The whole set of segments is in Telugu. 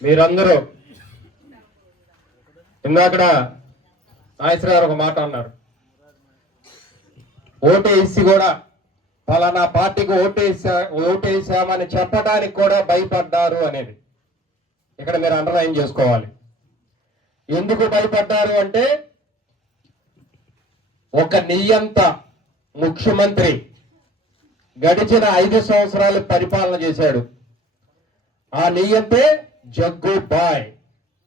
మీరందరూ ఇందాకడ నాయశ్వర గారు ఒక మాట అన్నారు, ఓటేసి కూడా ఫలానా పార్టీకి ఓటేసామని చెప్పడానికి కూడా భయపడ్డారు అనేది ఇక్కడ మీరు అండర్లైన్ చేసుకోవాలి. ఎందుకు భయపడ్డారు అంటే, ఒక నియంత ముఖ్యమంత్రి గడిచిన 5 సంవత్సరాలు పరిపాలన చేశాడు. ఆ నియంతే జగ్గుబాయ్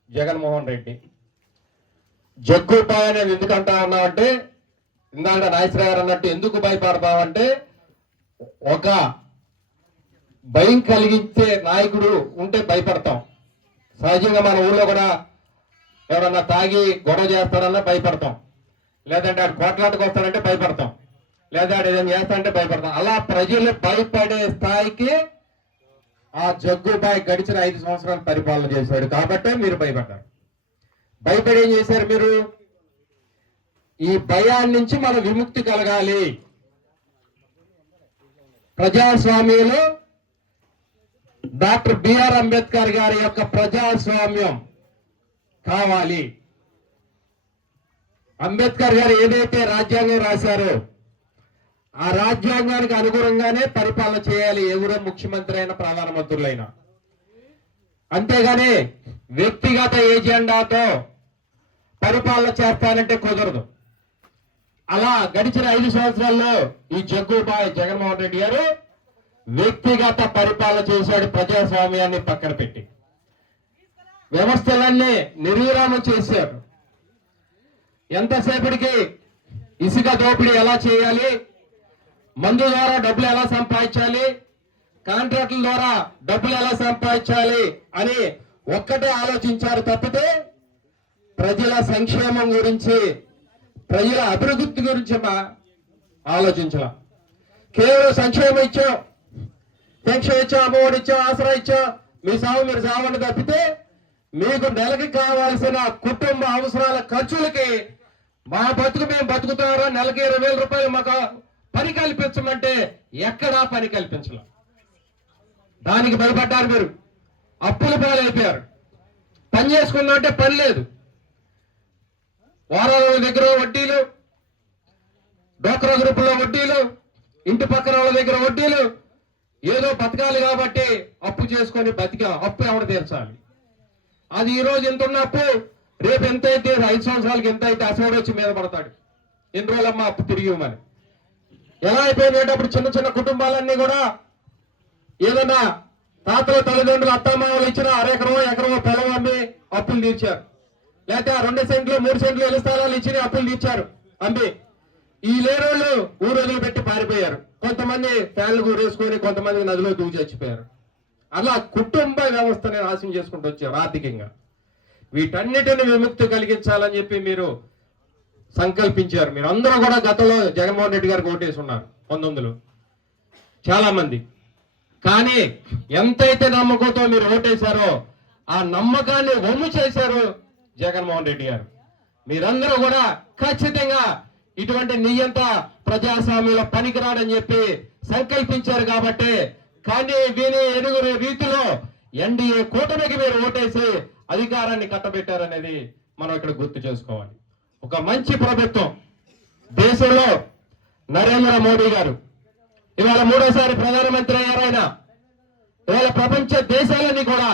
జగన్మోహన్ రెడ్డి. జగ్గుబాయ్ అనేది ఎందుకంటా ఉన్నామంటే, ఇందాక నాయశ్వర గారు అన్నట్టు ఎందుకు భయపడతామంటే, ఒక భయం కలిగించే నాయకుడు ఉంటే భయపడతాం. సహజంగా మన ఊళ్ళో కూడా ఎవరన్నా తాగి గొడవ చేస్తాడన్నా భయపడతాం, లేదంటే ఆడు కోట్లాటకు వస్తాడంటే భయపడతాం, లేదా ఆడు ఏదైనా చేస్తాడంటే భయపడతాం. అలా ప్రజలు భయపడే స్థాయికి ఆ జగ్గుబాయ్ గడిచిన 5 సంవత్సరాలు పరిపాలన చేశాడు. కాబట్టే మీరు భయపడ్డారు. భయపడి ఏం చేశారు మీరు? ఈ భయాన్ని నుంచి మన విముక్తి కలగాలి. ప్రజాస్వామ్యంలో డాక్టర్ బిఆర్ అంబేద్కర్ గారి యొక్క ప్రజాస్వామ్యం కావాలి. అంబేద్కర్ గారు ఏదైతే రాజ్యాంగం రాశారో ఆ రాజ్యాంగానికి అనుగుణంగానే పరిపాలన చేయాలి ఎవరో ముఖ్యమంత్రి అయినా ప్రధానమంత్రులైనా. అంతేగాని వ్యక్తిగత ఏజెండాతో పరిపాలన చేస్తానంటే కుదరదు. అలా గడిచిన 5 సంవత్సరాల్లో ఈ జగ్గుబాయ్ జగన్మోహన్ రెడ్డి గారు వ్యక్తిగత పరిపాలన చేశాడు. ప్రజాస్వామ్యాన్ని పక్కన పెట్టి వ్యవస్థలన్నీ నిర్వీర్యం చేశారు. ఎంతసేపటికి ఇసుక దోపిడీ ఎలా చేయాలి, మందు ద్వారా డబ్బులు ఎలా సంపాదించాలి, కాంట్రాక్టుల ద్వారా డబ్బులు ఎలా సంపాదించాలి అని ఒక్కటే ఆలోచించారు తప్పితే ప్రజల సంక్షేమం గురించి, ప్రజల అభివృద్ధి గురించి ఆలోచించాల. కేవలం సంక్షేమం ఇచ్చాం, పెన్షన్ ఇచ్చాం, అమ్మఒడి ఇచ్చాం, ఆసరా ఇచ్చాం, మీ సాగు మీరు సాగండి తప్పితే మీకు నెలకి కావాల్సిన కుటుంబ అవసరాల ఖర్చులకి మా బతుకు మేము బతుకుతున్నారా, నెలకి 20,000 రూపాయలు మాకు పని కల్పించమంటే ఎక్కడా పని కల్పించాల. దానికి భయపడ్డారు మీరు. అప్పుల పాలైపోయారు. పని చేసుకుందంటే పని లేదు. వారాల దగ్గర వడ్డీలు, డోక్రా గ్రూపుల్లో వడ్డీలు, ఇంటి పక్కన వాళ్ళ దగ్గర వడ్డీలు. ఏదో బతకాలి కాబట్టి అప్పు చేసుకొని అప్పు ఎవరు తీర్చాలి? అది ఈ రోజు ఎంత ఉన్న అప్పు రేపు ఎంత అయితే 5 సంవత్సరాలకి ఎంత అయితే అసలు వచ్చి మీద పడతాడు. ఎన్ని రోజులమ్మా అప్పు తిరిగి ఇవ్వమని. ఎలా అయిపోయినప్పుడు చిన్న చిన్న కుటుంబాలన్నీ కూడా ఏదన్నా తాతల తల్లిదండ్రులు అత్తమామలు ఇచ్చిన ఎకరమో పొలం అమ్మి అప్పులు తీర్చారు. లేకపోతే 2 సెంట్లు 3 సెంట్లు ఇళ్ల స్థలాలు ఇచ్చి అప్పులు తీర్చారు అమ్మి. ఈ లేనోళ్ళు ఊరు వదిలిపెట్టి పారిపోయారు. కొంతమంది ఫ్యాన్లు కూరేసుకొని కొంతమంది నదిలో దూకి చచ్చిపోయారు. అలా కుటుంబ వ్యవస్థని నాశనం చేసుకుంటూ వచ్చారు ఆర్థికంగా. వీటన్నిటిని విముక్తి కలిగించాలని చెప్పి మీరు సంకల్పించారు. మీరు అందరూ కూడా గతంలో జగన్మోహన్ రెడ్డి గారికి ఓటేసి ఉన్నారు 19లో చాలా మంది. కానీ ఎంతైతే నమ్మకంతో మీరు ఓటేశారో ఆ నమ్మకాన్ని వమ్ము చేశారు జగన్మోహన్ రెడ్డి గారు. మీరందరూ కూడా ఖచ్చితంగా ఇటువంటి నియంత ప్రజాస్వామ్యంలో పనికిరాడని చెప్పి సంకల్పించారు. కాబట్టి కానీ విని ఎనుగురు రీతిలో ఎన్డీఏ కూటమికి మీరు ఓటేసి అధికారాన్ని కట్టబెట్టారనేది మనం ఇక్కడ గుర్తు చేసుకోవాలి. ఒక మంచి ప్రభుత్వం దేశంలో నరేంద్ర మోడీ గారు ఇవాళ 3వ ప్రధానమంత్రి అయ్యారాయన. ఇవాళ ప్రపంచ దేశాలన్నీ కూడా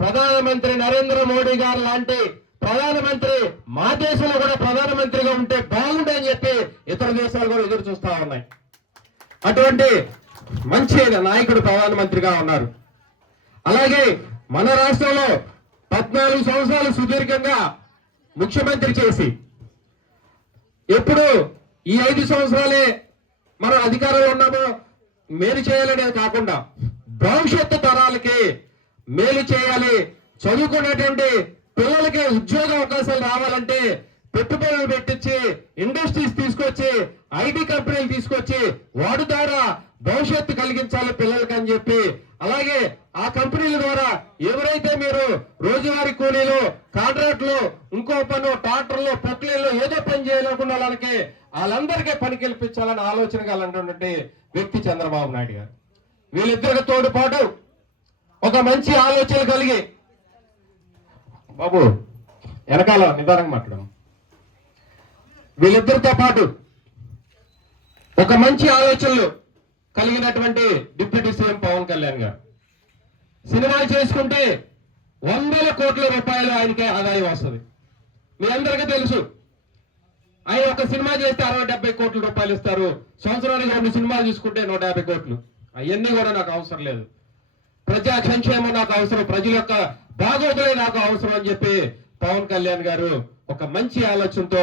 ప్రధానమంత్రి నరేంద్ర మోడీ గారు లాంటి ప్రధానమంత్రి మా దేశంలో కూడా ప్రధానమంత్రిగా ఉంటే బాగుండని చెప్పి ఇతర దేశాలు కూడా ఎదురు చూస్తా ఉన్నాయి. అటువంటి మంచి నాయకుడు ప్రధానమంత్రిగా ఉన్నారు. అలాగే మన రాష్ట్రంలో 14 సంవత్సరాలు సుదీర్ఘంగా ముఖ్యమంత్రి చేసి ఎప్పుడు ఈ 5 సంవత్సరాలే మనం అధికారంలో ఉన్నామో మేలు చేయాలనేది కాకుండా భవిష్యత్తు తరాలకి మేలు చేయాలి. చదువుకునేటువంటి పిల్లలకి ఉద్యోగ అవకాశాలు రావాలంటే పెట్టుబడులు పెట్టించి ఇండస్ట్రీస్ తీసుకొచ్చి ఐటీ కంపెనీలు తీసుకొచ్చి వాటి ద్వారా భవిష్యత్తు కలిగించాలి పిల్లలకి అని చెప్పి, అలాగే ఆ కంపెనీల ద్వారా ఎవరైతే మీరు రోజువారీ కూలీలు, కాంట్రాక్టులు, ఇంకో పను, ట్రాక్టర్లు, పొక్లీలు ఏదో పని చేయాలనుకున్న వాళ్ళకి వాళ్ళందరికీ పని కల్పించాలని ఆలోచన కలిగినటువంటి వ్యక్తి చంద్రబాబు నాయుడు గారు. వీళ్ళిద్దరికి తోడుపాటు ఒక మంచి ఆలోచన కలిగి, బాబు వెనకాల నిదానంగా మాట్లాడము, వీళ్ళిద్దరితో పాటు ఒక మంచి ఆలోచనలు కలిగినటువంటి డిప్యూటీ సీఎం పవన్ కళ్యాణ్ గారు సినిమాలు చేసుకుంటే 100 కోట్ల రూపాయలు ఆయనకే ఆదాయం వస్తుంది. మీ అందరికీ తెలుసు, ఆయన ఒక సినిమా చేస్తే 60-70 కోట్ల రూపాయలు ఇస్తారు. సంవత్సరానికి 2 సినిమాలు తీసుకుంటే 150 కోట్లు. అవన్నీ కూడా నాకు అవసరం లేదు, ప్రజా సంక్షేమం నాకు అవసరం, ప్రజల యొక్క బాగోగులే నాకు అవసరం అని చెప్పి పవన్ కళ్యాణ్ గారు ఒక మంచి ఆలోచనతో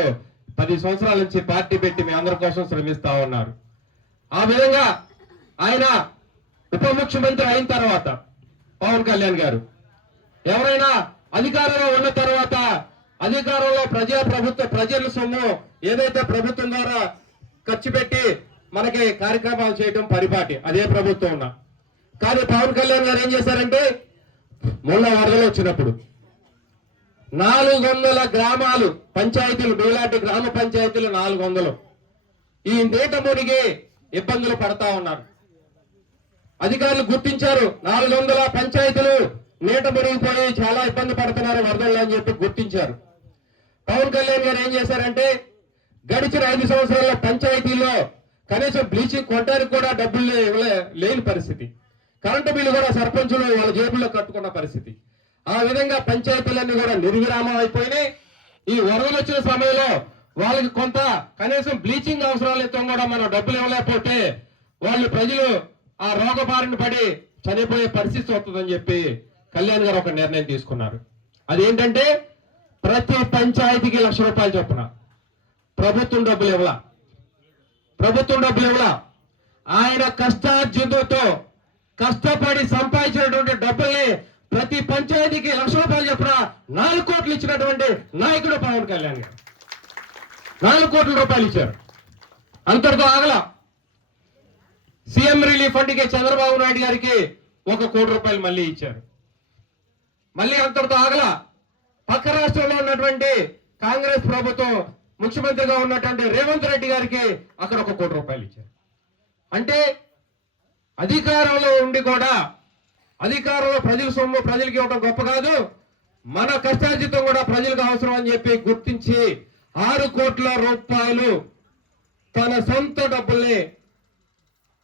10 సంవత్సరాల నుంచి పార్టీ పెట్టి మీ అందరి కోసం శ్రమిస్తా ఉన్నారు. ఆ విధంగా ఆయన ఉప ముఖ్యమంత్రి అయిన తర్వాత పవన్ కళ్యాణ్ గారు ఎవరైనా అధికారంలో ఉన్న తర్వాత అధికారంలో ప్రజల సొమ్ము ఏదైతే ప్రభుత్వం ద్వారా ఖర్చు పెట్టి మనకి కార్యక్రమాలు చేయడం పరిపాటి, అదే ప్రభుత్వం ఉన్నా. కానీ పవన్ కళ్యాణ్ గారు ఏం చేశారంటే, మొన్న వరదలు వచ్చినప్పుడు 400 గ్రామాలు పంచాయతీలు, మీలాంటి గ్రామ పంచాయతీలు 400 ఈ నీట మునిగి ఇబ్బందులు పడతా ఉన్నారు. అధికారులు గుర్తించారు, 400 పంచాయతీలు నీట మునిగిపోయి చాలా ఇబ్బంది పడుతున్నారు వరదల్లో అని చెప్పి గుర్తించారు. పవన్ కళ్యాణ్ గారు ఏం చేశారంటే, గడిచిన 5 సంవత్సరాల పంచాయతీల్లో కనీసం బ్లీచింగ్ కొట్టడానికి కూడా డబ్బులు లేని పరిస్థితి, కరెంటు బిల్లు కూడా సర్పంచులు వాళ్ళ జేబుల్లో కట్టుకున్న పరిస్థితి. ఆ విధంగా పంచాయతీలన్నీ కూడా నిర్విరామం అయిపోయినాయి. ఈ వరదలు వచ్చిన సమయంలో వాళ్ళకి కొంత కనీసం బ్లీచింగ్ అవసరాలతో కూడా మనం డబ్బులు ఇవ్వలేకపోతే వాళ్ళు ప్రజలు ఆ రోగ బారిన పడి చనిపోయే పరిస్థితి వస్తుందని చెప్పి కళ్యాణ్ గారు ఒక నిర్ణయం తీసుకున్నారు. అదేంటంటే, ప్రతి పంచాయతీకి 1,00,000 రూపాయలు చొప్పున ప్రభుత్వం డబ్బులు ఇవ్వాల. ఆయన కష్టార్జితంతో కష్టపడి సంపాదించినటువంటి డబ్బుల్ని ప్రతి పంచాయతీకి 1,00,000 రూపాయలు చొప్పున 4 కోట్లు ఇచ్చినటువంటి నాయకుడు పవన్ కళ్యాణ్ గారు 4 కోట్ల రూపాయలు ఇచ్చారు. అంతటితో ఆగల, సీఎం రిలీఫ్ ఫండ్కి చంద్రబాబు నాయుడు గారికి 1 కోటి రూపాయలు మళ్ళీ ఇచ్చారు. మళ్ళీ అంతటితో ఆగల, పక్క రాష్ట్రంలో ఉన్నటువంటి కాంగ్రెస్ ప్రభుత్వం ముఖ్యమంత్రిగా ఉన్నటువంటి రేవంత్ రెడ్డి గారికి అక్కడ 1 కోటి రూపాయలు ఇచ్చారు. అంటే అధికారంలో ఉండి కూడా అధికారంలో ప్రజల సొమ్ము ప్రజలకి ఇవ్వడం గొప్ప కాదు, మన కష్టార్జితం కూడా ప్రజలకు అవసరం అని చెప్పి గుర్తించి 6 కోట్ల రూపాయలు తన సొంత డబ్బుల్ని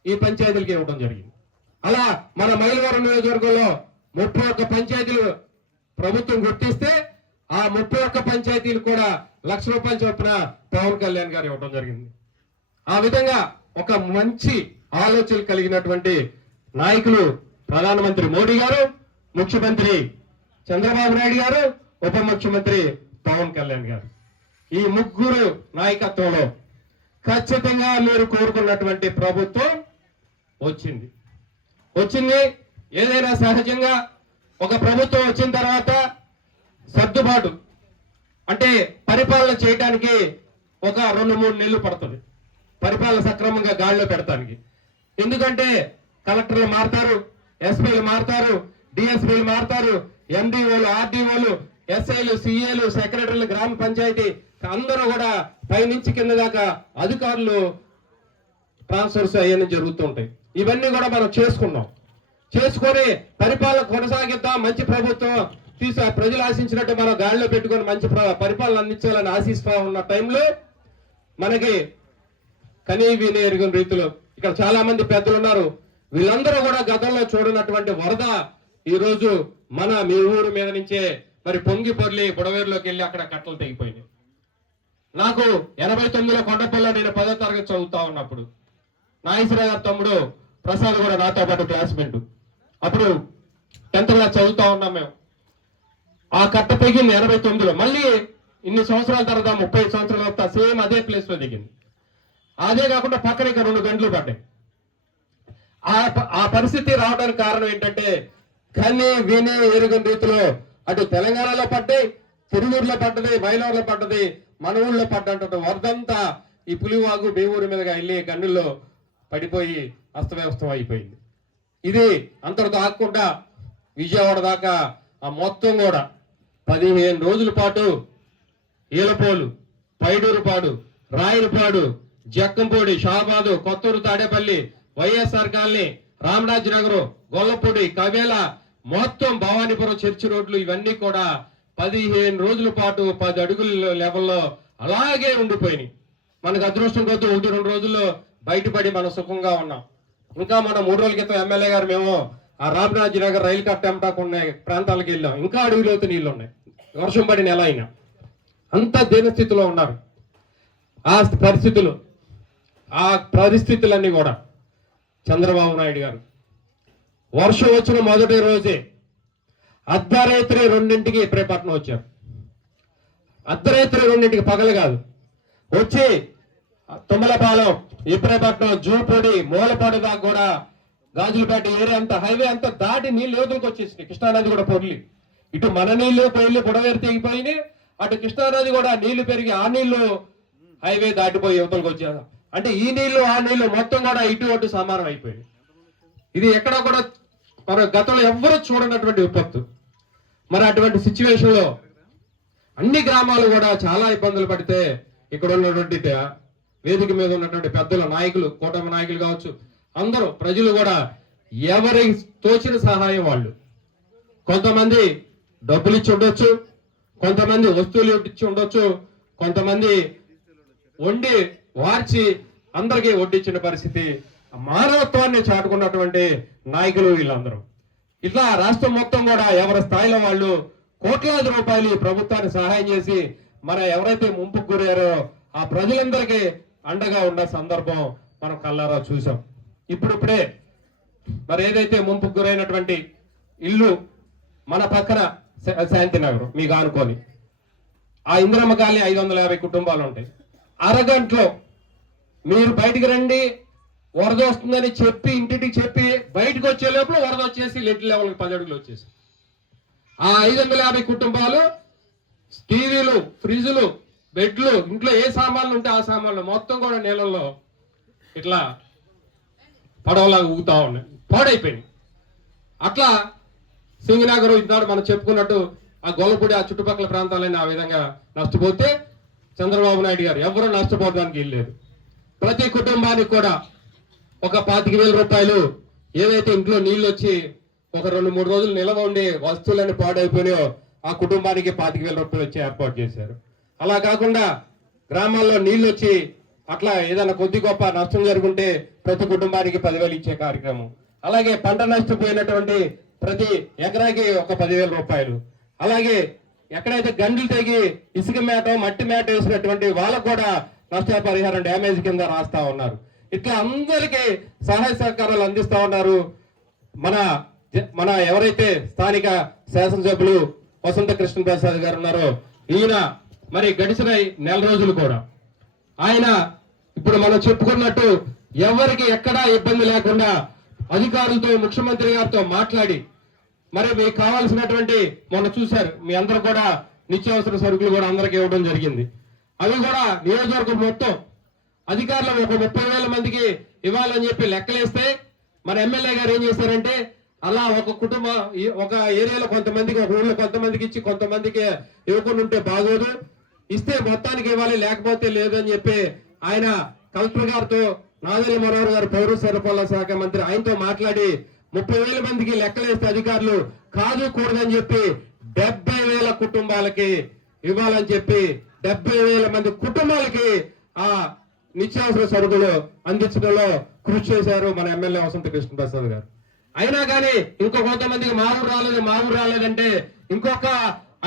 ఈ పంచాయతీలకి ఇవ్వడం జరిగింది. అలా మన మైలవరం నియోజకవర్గంలో 31 పంచాయతీలు ప్రభుత్వం గుర్తిస్తే ఆ 31 పంచాయతీలు కూడా 1,00,000 రూపాయలు చొప్పున పవన్ కళ్యాణ్ గారు ఇవ్వడం జరిగింది. ఆ విధంగా ఒక మంచి ఆలోచన కలిగినటువంటి నాయకులు ప్రధానమంత్రి మోడీ గారు, ముఖ్యమంత్రి చంద్రబాబు నాయుడు గారు, ఉప ముఖ్యమంత్రి పవన్ కళ్యాణ్ గారు. ఈ ముగ్గురు నాయకత్వంలో ఖచ్చితంగా మీరు కోరుకున్నటువంటి ప్రభుత్వం వచ్చింది. ఏదైనా సహజంగా ఒక ప్రభుత్వం వచ్చిన తర్వాత సర్దుబాటు అంటే పరిపాలన చేయడానికి ఒక 2-3 నెలలు పడుతుంది, పరిపాలన సక్రమంగా గాడిలో పెడతానికి. ఎందుకంటే కలెక్టర్లు మారుతారు, ఎస్పీలు మారుతారు, డిఎస్పీలు మారుతారు, ఎండిఓలు, ఆర్డీఓలు, ఎస్ఐలు, సిఏలు, సెక్రటరీలు, గ్రామ పంచాయతీ అందరూ కూడా పైనుంచి కింద దాకా అధికారులు ట్రాన్స్ఫర్స్ అవన్నీ జరుగుతుంటాయి. ఇవన్నీ కూడా మనం చేసుకొని పరిపాలన కొనసాగిద్దాం, మంచి ప్రభుత్వం ప్రజలు ఆశించినట్టు మనం గాడిలో పెట్టుకొని మంచి పరిపాలన అందించాలని ఆశిస్తా ఉన్న టైంలో మనకి కనీ విని ఎరుగిన రీతిలో ఇక్కడ చాలా మంది పెద్దలు ఉన్నారు, వీళ్ళందరూ కూడా గతంలో చూడనటువంటి వరద ఈ రోజు మీ ఊరు మీద నుంచే మరి పొంగి పొర్లి బుడవేరులోకి వెళ్ళి అక్కడ కట్టలు తెగిపోయినాయి. నాకు 89లో కొండపల్లిలో నేను 10వ తరగతి చదువుతా ఉన్నప్పుడు నాగేశ్వరరావు గారి తమ్ముడు ప్రసాద్ కూడా నాతో పాటు క్లాస్మేట్, అప్పుడు 10th క్లాస్ చదువుతా ఉన్నాం మేము. ఆ కట్ట తెగింది 89లో, మళ్ళీ ఇన్ని సంవత్సరాల తర్వాత 30 సంవత్సరాల తర్వాత సేమ్ అదే ప్లేస్ లో దిగింది. అదే కాకుండా పక్కన ఇక 2 గంటలు పడ్డాయి. ఆ పరిస్థితి రావడానికి కారణం ఏంటంటే కని విని ఎరుగని రీతిలో అటు తెలంగాణలో పడ్డాయి, తిరువూరులో పడ్డది, మైలవరంలో పడ్డది, మన ఊళ్ళో పడ్డంటే వరదంతా ఈ పులివాగు బేవూరు మీదుగా వెళ్ళి గన్నుల్లో పడిపోయి అస్తవ్యవస్థం అయిపోయింది. ఇది అంతటితో ఆగకుండా విజయవాడ దాకా ఆ మొత్తం కూడా 15 రోజుల పాటు ఈలపోలు, పైడూరుపాడు, రాయలపాడు, జక్కంపూడి, షాబాదు, కొత్తూరు, తాడేపల్లి, వైఎస్ఆర్ కాలనీ, రామరాజనగరం, గొల్లపూడి, కవేల, మొత్తం భవానీపురం చర్చి రోడ్లు ఇవన్నీ కూడా 15 రోజుల పాటు 10 అడుగుల లెవెల్లో అలాగే ఉండిపోయినాయి. మనకు అదృష్టం కొద్ది 1-2 రోజుల్లో బయటపడి మనం సుఖంగా ఉన్నాం. ఇంకా మనం 3 రోజుల క్రితం ఎమ్మెల్యే గారు మేము ఆ రామరాజు నగర్ రైలు కట్టంటాకు ఉన్న ప్రాంతాలకు వెళ్ళాం. ఇంకా అడుగులోతు నీళ్లు ఉన్నాయి, వర్షం పడి నెల అయినా. అంత దీనస్థితిలో ఉన్నారు. ఆ పరిస్థితులన్నీ కూడా చంద్రబాబు నాయుడు గారు వర్షం వచ్చిన మొదటి రోజే అర్ధరాత్రి 2ంటికి ఇప్రేపట్నం వచ్చారు. అర్ధరాత్రి 2ంటికి, పగలు కాదు, వచ్చి తుమ్మలపాలెం, ఇప్రేపట్నం, జూపొడి, మూలపాడు దాకా కూడా గాజులపేట ఏరియా అంతా హైవే అంతా దాటి నీళ్ళు యువతలకు వచ్చేసినాయి. కృష్ణానది కూడా పొర్లి, ఇటు మన నీళ్లు పొర్లి బుడవేరు తెగిపోయినాయి, అటు కృష్ణానది కూడా నీళ్లు పెరిగి ఆ నీళ్లు హైవే దాటిపోయి యువతలకు వచ్చారు. అంటే ఈ నీళ్లు ఆ నీళ్లు మొత్తం కూడా ఇటు అటు సమానం అయిపోయింది. ఇది ఎక్కడ కూడా మన గతంలో ఎవ్వరూ చూడనటువంటి విపత్తు. మరి అటువంటి సిచ్యువేషన్ లో అన్ని గ్రామాలు కూడా చాలా ఇబ్బందులు పడితే ఇక్కడ ఉన్నటువంటి వేదిక మీద ఉన్నటువంటి పెద్దల నాయకులు, కూటమి నాయకులు కావచ్చు, అందరూ ప్రజలు కూడా ఎవరి తోచిన సహాయం వాళ్ళు, కొంతమంది డబ్బులు ఇచ్చి ఉండొచ్చు, కొంతమంది వస్తువులు ఇచ్చి ఉండొచ్చు, కొంతమంది వండి వార్చి అందరికీ వడ్డించిన పరిస్థితి. మానవత్వాన్ని చాటుకున్నటువంటి నాయకులు వీళ్ళందరూ. ఇట్లా రాష్ట్రం మొత్తం కూడా ఎవరి స్థాయిలో వాళ్ళు కోట్లాది రూపాయలు ప్రభుత్వాన్ని సహాయం చేసి మన ఎవరైతే ముంపుకు గురయ్యారో ఆ ప్రజలందరికీ అండగా ఉన్న సందర్భం మనం కళ్ళారా చూసాం. ఇప్పుడిప్పుడే మరి ఏదైతే ముంపుకు గురైనటువంటి ఇల్లు మన పక్కన శాంతినగర్ మీకు ఆనుకొని ఆ ఇందిరమ్మ కాలనీ 550 కుటుంబాలు ఉంటాయి. అరగంటలో మీరు బయటికి రండి, వరద వస్తుందని చెప్పి ఇంటికి చెప్పి బయటకు వచ్చే లోపల వరద వచ్చేసి లెట్ లెవెల్కి 10 అడుగులు వచ్చేసి ఆ 550 కుటుంబాలు టీవీలు, ఫ్రిడ్జ్లు, బెడ్లు, ఇంట్లో ఏ సామాన్లు ఉంటే ఆ సామాన్లు మొత్తం కూడా నీళ్ళల్లో ఇట్లా పడవలాగా ఊగుతా ఉన్నాయి, పాడైపోయినాయి. అట్లా సింగనగర్ ఇందాడు మనం చెప్పుకున్నట్టు ఆ గొల్లపూడి, ఆ చుట్టుపక్కల ప్రాంతాలన్నీ ఆ విధంగా నష్టపోతే చంద్రబాబు నాయుడు గారు ఎవరూ నష్టపోవడానికి వెళ్ళలేదు. ప్రతి కుటుంబానికి కూడా ఒక 25,000 రూపాయలు, ఏదైతే ఇంట్లో నీళ్ళు వచ్చి ఒక 2-3 రోజులు నిల్వ ఉండి వస్తువులన్నీ పాడైపోయినాయో ఆ కుటుంబానికి 25,000 రూపాయలు వచ్చి ఏర్పాటు చేశారు. అలా కాకుండా గ్రామాల్లో నీళ్ళు వచ్చి అట్లా ఏదైనా కొద్ది గొప్ప నష్టం జరుగుంటే ప్రతి కుటుంబానికి 10,000 ఇచ్చే కార్యక్రమం. అలాగే పంట నష్టపోయినటువంటి ప్రతి ఎకరాకి ఒక 10,000 రూపాయలు. అలాగే ఎక్కడైతే గండ్లు తెగి ఇసుక మేట, మట్టి మేట వేసినటువంటి వాళ్ళకు కూడా నష్టపరిహారం డ్యామేజ్ కింద రాస్తా ఉన్నారు. ఇట్లా అందరికీ సహాయ సహకారాలు అందిస్తా ఉన్నారు. మన ఎవరైతే స్థానిక శాసనసభ్యులు వసంత కృష్ణ ప్రసాద్ గారు ఉన్నారో ఈయన మరి గడిచిన నెల రోజులు కూడా ఆయన ఇప్పుడు మనం చెప్పుకున్నట్టు ఎవరికి ఎక్కడా ఇబ్బంది లేకుండా అధికారులతో, ముఖ్యమంత్రి గారితో మాట్లాడి మరి మీకు కావాల్సినటువంటి మొన్న చూశారు మీ అందరూ కూడా నిత్యావసర సరుకులు కూడా అందరికి ఇవ్వడం జరిగింది. అవి కూడా నియోజకవర్గం మొత్తం అధికారులు ఒక 30,000 మందికి ఇవ్వాలని చెప్పి లెక్కలేస్తే మన ఎమ్మెల్యే గారు ఏం చేశారంటే అలా ఒక కుటుంబం ఒక ఏరియాలో కొంతమందికి, ఒక ఊళ్ళో కొంతమందికి ఇచ్చి కొంతమందికి ఇవ్వకుండా ఉంటే బాగోదు, ఇస్తే మొత్తానికి ఇవ్వాలి, లేకపోతే లేదు అని చెప్పి ఆయన కలెక్టర్ గారితో, నాదెళ్ల మనోహర్ గారు పౌర సరఫరాల శాఖ మంత్రి, ఆయనతో మాట్లాడి 30,000 మందికి లెక్కలేస్తే అధికారులు కాదు కూడదని చెప్పి 70,000 కుటుంబాలకి ఇవ్వాలని చెప్పి 70,000 మంది కుటుంబాలకి ఆ నిత్యావసర సరుకులు అందించడంలో కృషి చేశారు మన ఎమ్మెల్యే వసంత కృష్ణ ప్రసాద్ గారు. అయినా కానీ ఇంకో కొంతమందికి మా ఊరు రాలేదంటే ఇంకొక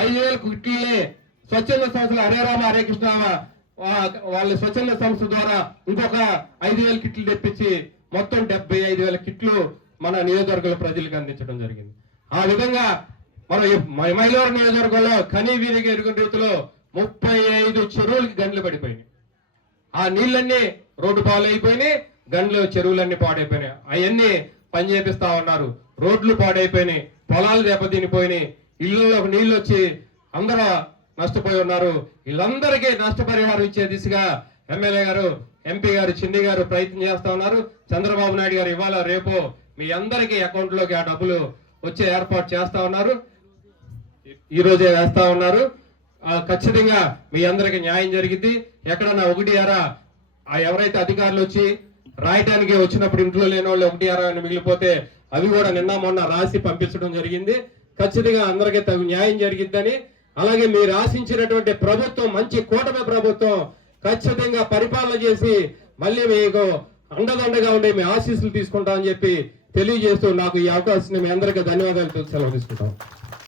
5,000 కిట్లే స్వచ్ఛంద సంస్థలు హరే రామ హరే కృష్ణ వాళ్ళ స్వచ్ఛంద సంస్థ ద్వారా ఇంకొక 5,000 కిట్లు తెప్పించి మొత్తం 75,000 కిట్లు మన నియోజకవర్గ ప్రజలకు అందించడం జరిగింది. ఆ విధంగా మన మైలవరం నియోజకవర్గంలో కనీ వీరికి ఎరుగుని రీతిలో 35 చెరువులకి గండ్లు పడిపోయినాయి. ఆ నీళ్ళన్నీ రోడ్డు పాలైపోయినాయి, గండ్లు చెరువులన్నీ పాడైపోయినాయి. అవన్నీ పని చేపిస్తా ఉన్నారు. రోడ్లు పాడైపోయినాయి, పొలాలు దెబ్బతినిపోయినాయి, ఇళ్లలోకి నీళ్ళు వచ్చి అందరూ నష్టపోయి ఉన్నారు. వీళ్ళందరికీ నష్టపరిహారం ఇచ్చే దిశగా ఎమ్మెల్యే గారు, ఎంపీ గారు, చిన్ని గారు ప్రయత్నం చేస్తా ఉన్నారు. చంద్రబాబు నాయుడు గారు ఇవాళ రేపు మీ అందరికీ అకౌంట్లోకి ఆ డబ్బులు వచ్చే ఏర్పాటు చేస్తా ఉన్నారు, ఈ రోజే వేస్తా ఉన్నారు. ఖచ్చితంగా మీ అందరికి న్యాయం జరిగింది. ఎక్కడన్నా 1 ఎవరైతే అధికారులు వచ్చి రాయటానికి వచ్చినప్పుడు ఇంట్లో లేని వాళ్ళు 1 అని మిగిలిపోతే అవి కూడా నిన్న మొన్న రాసి పంపించడం జరిగింది. ఖచ్చితంగా అందరికీ తగు న్యాయం జరిగిద్దని, అలాగే మీరు ఆశించినటువంటి ప్రభుత్వం మంచి కూటమి ప్రభుత్వం ఖచ్చితంగా పరిపాలన చేసి మళ్ళీ మీకు అండదండగా ఉండి మీ ఆశీస్సులు తీసుకుంటామని చెప్పి తెలియజేస్తూ నాకు ఈ అవకాశం మీ అందరికీ ధన్యవాదాలు సెలవు తీసుకుంటాం.